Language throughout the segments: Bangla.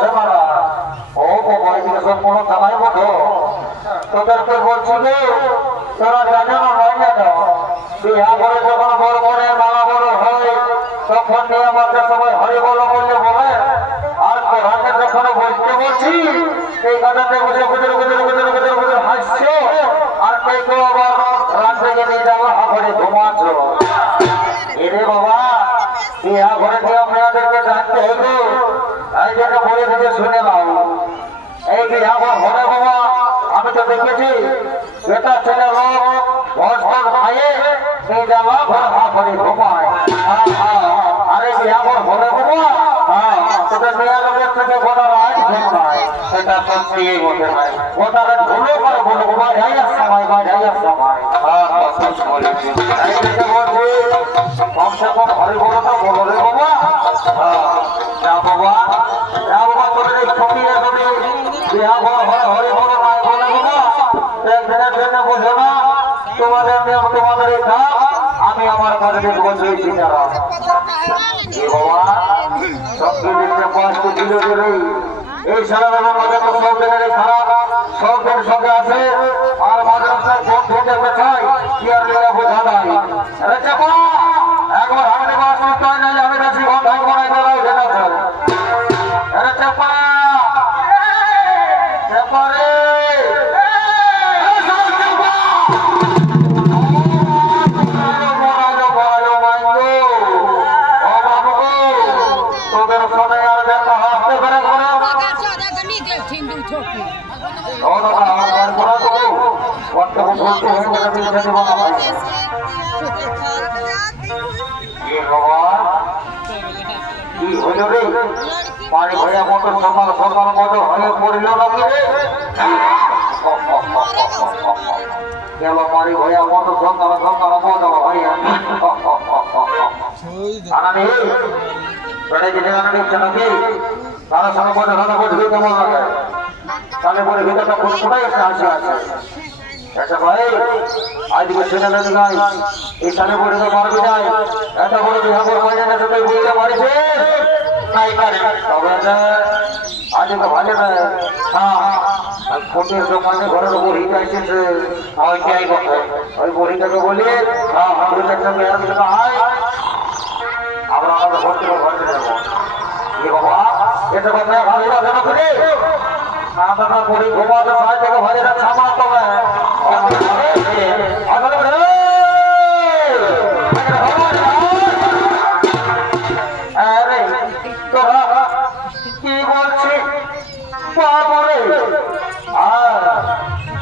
সেমারা ও বাবা এদিকে সব কোনো থামাই মতো তোদেরকে বলছি রে তোরা জানো না নয় জানো বিহা করে যখন বড় করে মালা বড় হয় তখন নিয়ে আমাদের সবাই হরি বলো বললে বলে আর তোরাকে যখন বলতে বলছি এই কথাতে বুঝে বুঝে বুঝে বুঝে বুঝে বুঝে হাসছো আর কেউ কেউ আবার রাত থেকে নিয়ে যাবো হাফড়ে ঘুমাচ্ছ এরে বাবা বিহা করে নিয়ে মেয়েদেরকে জানতে হইবে এই জন্য বলে থেকে শুনে নাও এই বিহা ঘরে বাবা আমি তো দেখেছি বেটা ছেলে লোক ভোজ ভোজ খাইয়ে নিয়ে যাওয়া ঘর হাফড়ে ঘুমায় আরে বিহা ঘরে বাবা তোদের মেয়ে লোকের থেকে গোটা রাত ঘুমায় সেটা সত্যি বলতে হয় গোটা রাত ঘুমো করে বলো বাজাইয়ার সময় এই থেকে বলছি কমসে কম হরি বলো তো বলো রে বাবা যা বাবা তোদের এই ফকিরের তুমি বিহা ঘর হরি বলো নাই বলে বাবা একদিনের জন্য বোঝো না তোমাদের নিয়ম তোমাদের এই কাজ আমি আমার কাছে বলছি যারা বাবা সবকে দিচ্ছে কষ্ট দিল রে এই সারা মধ্যে তো সব দিনের খারাপ সব দিন সঙ্গে আছে আর মাঝে মাঝে ফোন থেকে বেছাই কি আর বোঝা নাই আরে চাপা একবার আমি বাস করতে হয় না আমি বেশি ঘর ঢাক বানাই দেওয়া যেটা আরে চাপা চাপা রে তোদের সঙ্গে আর দেখা হাসতে পারে পানি ভয়া মতো সকাল সকাল মতো হয়ে পড়ল নাকি গেল পানি ভয়া মতো সকাল সকাল মতো হইয়া আনানি বেড়ে যেতে আনা নিচ্ছে নাকি তারা সঙ্গে মধ্যে ভালো বুঝবে কেমন লাগে তাহলে পরে ভিতরটা কোথায় একটা হাসি আছে আচ্ছা ভাই আজকে ছেলেদের গাই এই সালে পরে তো পারবি নাই এত বড় বিহার মাঝে না তোকে বুঝতে পারিস নাই পারে তবে আজকে ভালো না হ্যাঁ ফোটের দোকানে ঘরের উপর হিট আসছে ওইটাই বটে ওই বড়িটাকে বলি হ্যাঁ দুই চারটা মেয়ের ভিতরে আয় আমরা আমাদের ভর্তি করে ঘরে যাবো বাবা এটা কথা ভালো লাগে না করে আমরা পরি ঘুমাতে সাহায্য থেকে ভালো রাখা সামাল হবে আরে তোরা কি বলছি বাবরে আর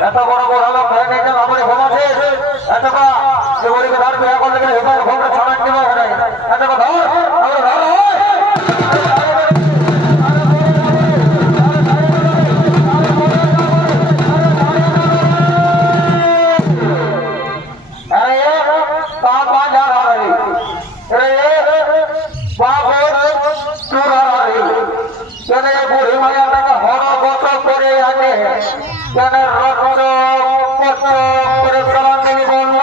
এত বড় বড় লোক হয়ে গেছে বাবরে ঘুমাতে এত বা যে বড়িকে ধর বিয়া করলে গেলে হেবার ঘুমটা ছড়ান দেবো এত বা ধর বুড়ি মায়াটাকে হরগত করে আনে জ্ঞানের রক্ত করে চলানি বলল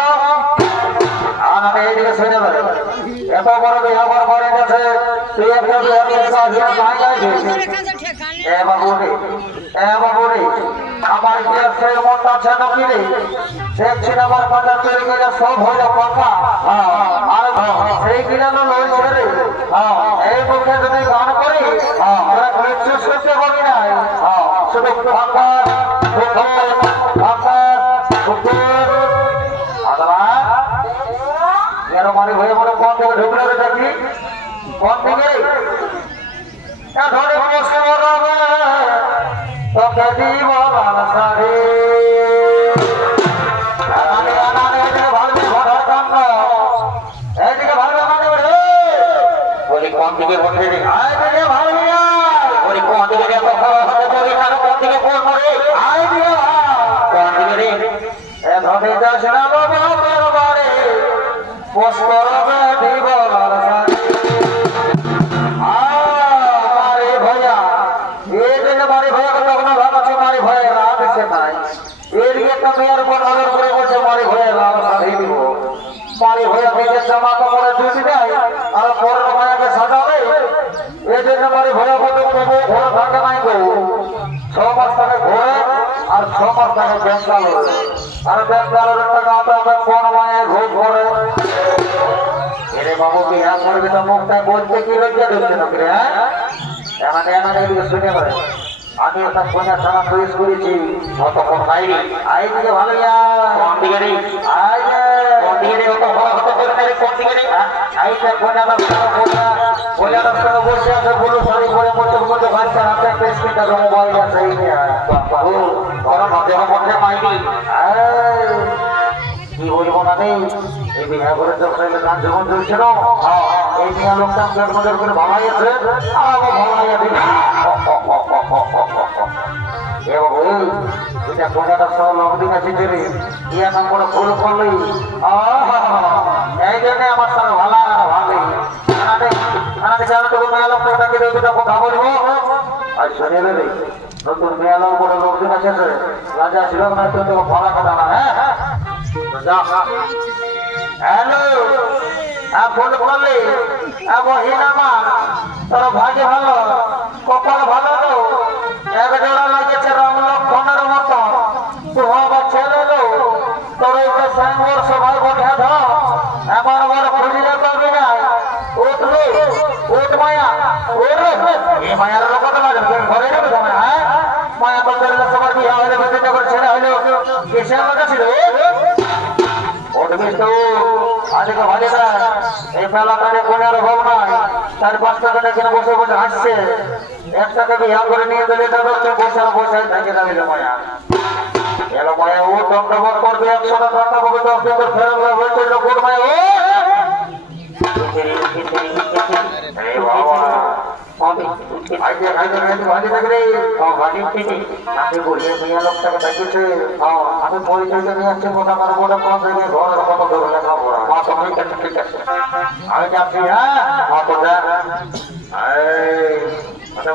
আনাতে এইদিকে শুনে দেবে এত বড় বিহার পরে গেছে তুই একটা আমার ইতিহাসের মত আছে নাকি রে দেখছি আমার বাজার তৈরি করে সব হইল কথা আর সেই গিলানো লইছে রে এই মুখে যদি গান করি শেষ করতে পারি না শুধু ফাঁকা মানে হয়ে বলে কোন দিকে ঢুকলে দেখি কোন দিকে ধরে বসে মরবে তোকে দিব সারে এইদিকে ভালো বলি কোন দিকে বসে বলি কোন দিকে কোন দিকে কোন করে কোন দিকে রে ধরে যাস না বাবার বাড়ি পোষ করবে দিব মারি হয়ে জামা কাপড়ে জুটি দেয় আর পরের মায়াকে সাজাবে এই জন্য মারি ভয়া ভোর থাকে নাই গো 6 মাস থাকে ভোরে আর 6 মাস থাকে বেঙ্গালোর আর বেঙ্গালোরের টাকা তো কোন মায়ে ঘুষ করে এরে বাবু বিয়া করবে তো মুখটা বলতে কি লজ্জা দিচ্ছে না রে হ্যাঁ এদিকে শুনে পারে আমি ওটা কোনে থানা পুলিশ করেছি অতক্ষণ বাইরে আই দিকে ভালো কোন দিকে রে কোন দিকে রে অত ভালো হতে করে রে কোন দিকে রে আইটা কোনে রাস্তা বসে আছে বলো সরি করে মতো বাচ্চা হাতে পেস্টিটা মোবাইল আছে এই নিয়ে বাবু বড় নজর মধ্যে মাইরি কি বলবো না নেই এই বিঘা করে চলছে গান যখন চলছিল এই নিয়ে লোকটা মজা করে ভালাইছে আমাকে ভালাইয়া দিল এটা কোনটা সব লকদিন আছে যে ইয়া নম্বর ভুল করলি এই জন্য আমার সঙ্গে ভালো ভালোই কথা বলবো আর শুনে রে নতুন মেয়া লোক বড় লোকজন আছে রাজা ছিল না ভাড়া কথা না হ্যাঁ হ্যালো ফোন করলি মহিলামা তোর ভাগ্য ভালো কপাল ভালো তো এক জোড়া লাগেছে রাম লক্ষণের মতো তু হবা ছেলে লো তোর এই যে সাঙ্গর সবাই বঠা ধ আমার বড় খুঁজিলে পাবি না উঠবে উঠ মায়া এই মায়ার লোক তো লাগে ঘরে যাবে তোমার হ্যাঁ মায়া তো সবার বিয়ে হলে বেঁচে যাবার ছেলে হইলো কিসের লোক ছিল উঠবিস তো আজকে ভালো না এই পেলাকানে কোনের অভাব নাই 4-5 টাকা কিনে বসে বসে হাসছে 1 টাকা বিয়া করে নিয়ে গেলে তাদের বসে থাকে যাবে মায়া এলো মায়া ও দণ্ডবোধ করবে 100 টাকা পাবে 10 টাকা ফেরত হয়েছে লোক মায়া ও আমি পরিচয় নিয়ে আসছি মোটামুটি ঘরের কত ধরে লেখাপড়া ঠিক আছে আমি যাচ্ছি হ্যাঁ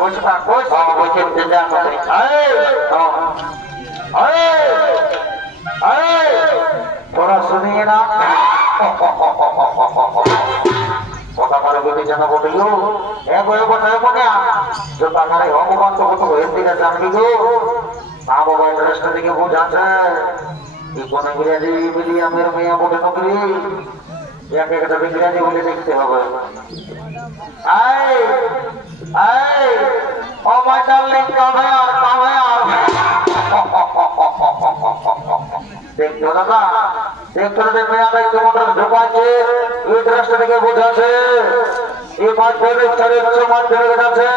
বলছি তোরা শুনিয়ে না কথা করে বলি যেন বলিল টাকারে অবকান্ত কত হয়ে দিকে জানবি গো মা বাবা ইন্টারেস্টের দিকে বোঝাচ্ছে কোন ইংরেজি মিডিয়ামের মেয়া বলে নকরি এক একটা ইংরেজি বলে দেখতে হবে ও মাই ডার্লিং কবে আর দেখছো দাদা দেখছো মেয়াটা তোমাদের ঢোকাচ্ছে ইন্টারেস্টের দিকে বোঝাচ্ছে এই মাঠ ধরে ছেড়ে মাঠ ধরে গেছে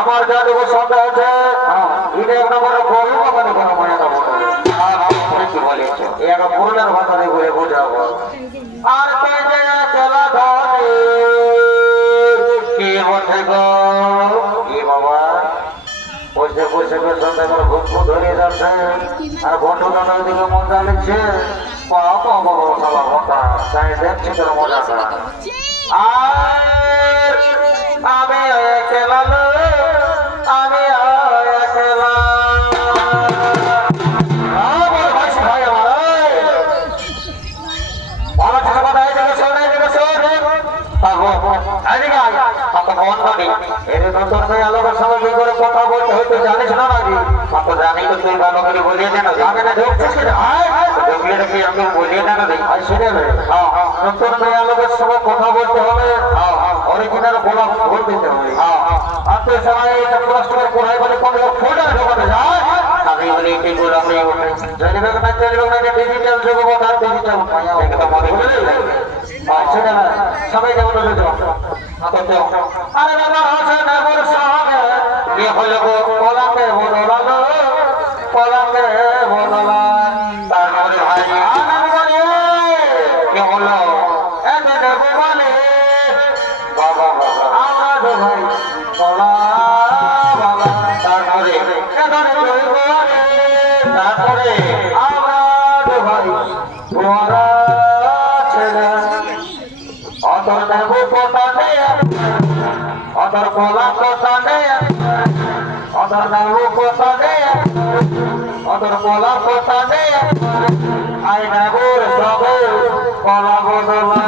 আমার যা দেবো সন্দেহ আছে এটা একটা বড় গরু মানে কোনো মায়াটা বলেছে একটা পুরুলের ভাষা দিয়ে বলে বোঝাবো আর কে যে খেলা ধরে কি বসে গো কি বাবা বসে বসে সন্ধ্যা করে ঘুম ধরে যাচ্ছে আর বন্ধু দাদার দিকে মজা নিচ্ছে বাবা বাবা সবার কথা তাই দেখছি তোর মজাটা আমি একলা আমি একলা ভাই আমার ভালো টাকা কথা আলোকের সঙ্গে কি করে কথা বলতে হয়তো জানিস না নাকি তো জানি তো তুই ভালো করে বলিয়ে দেন জানে না ঢুকছিস ঢুকলে নাকি আমি বলিয়ে দেন শুনে নতুন মেয়ে আলোকের সঙ্গে কথা বলতে হলে অরিজিনাল গোলাপ ভোট দিতে হবে আর তো সবাই কষ্ট করে পড়াই বলে কোনো ফোটা ঢোকাতে যায় আমি বলি এটাই গোলাপ নিয়ে ওঠে চলবে না ডিজিটাল জগৎ আর ডিজিটাল সবাই যেমন আরে বাবা হোসেন আবুর সঙ্গে কি হলো গো পলাকে বদলালো পলাকে বদলা তারপরে ভাই আনন্দ বলে কি হলো এতে দেবো বলে বাবা বাবা আমার ভাই বলা বাবা তারপরে তারপরে আমার ভাই বলা ছেলে অতর দেবো কথা নেই অতর বলা কথা নেই অতর দেবো কথা নেই অতর বলা কথা নেই আই দেবো সবে বলা বদলা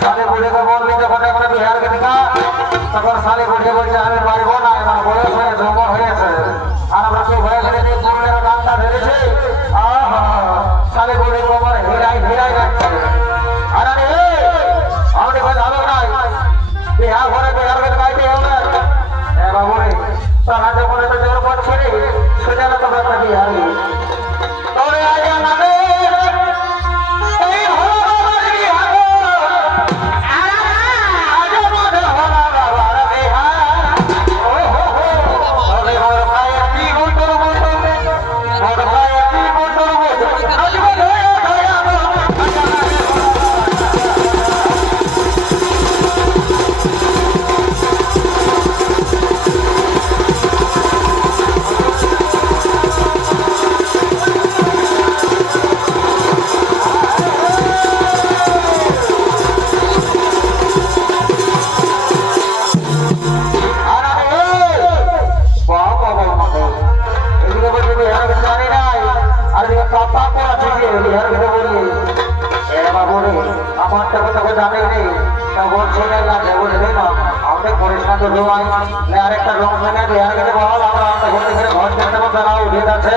শালি বুড়িকে বললি যখন একটা বিহার গেছিকা তখন শালি বুড়ি বলছে আমি মারবো না আমার বয়স হয়েছে উমর হয়েছে আর আমরা কেউ ভয়ে গেলে যে পুরুলের গানটা ধরেছি আহা শালি বুড়ি কোমর হিরাই হিরাই যাচ্ছে আর আরে আমাদের ভাই ভালো নাই বিহার ঘরে বিহার গেছে গাইতে হবে এ বাবু রে তারা যখন এত জোর করছে রে সোজা না তো একটা বিহার তোরে আগে না রে এই হলো বাবার বিহার আগে মনে হলো বাবার বিহার ও হো হো ওরে বড় ভাই কি বলতো বড় ভাই কি বলতো আজ বলে দয়া আরেকটা রং ভেঙে বিহার গেলে বল আমরা ঘুরতে ঘুরে ঘর দেখতে পাবো উঠে যাচ্ছে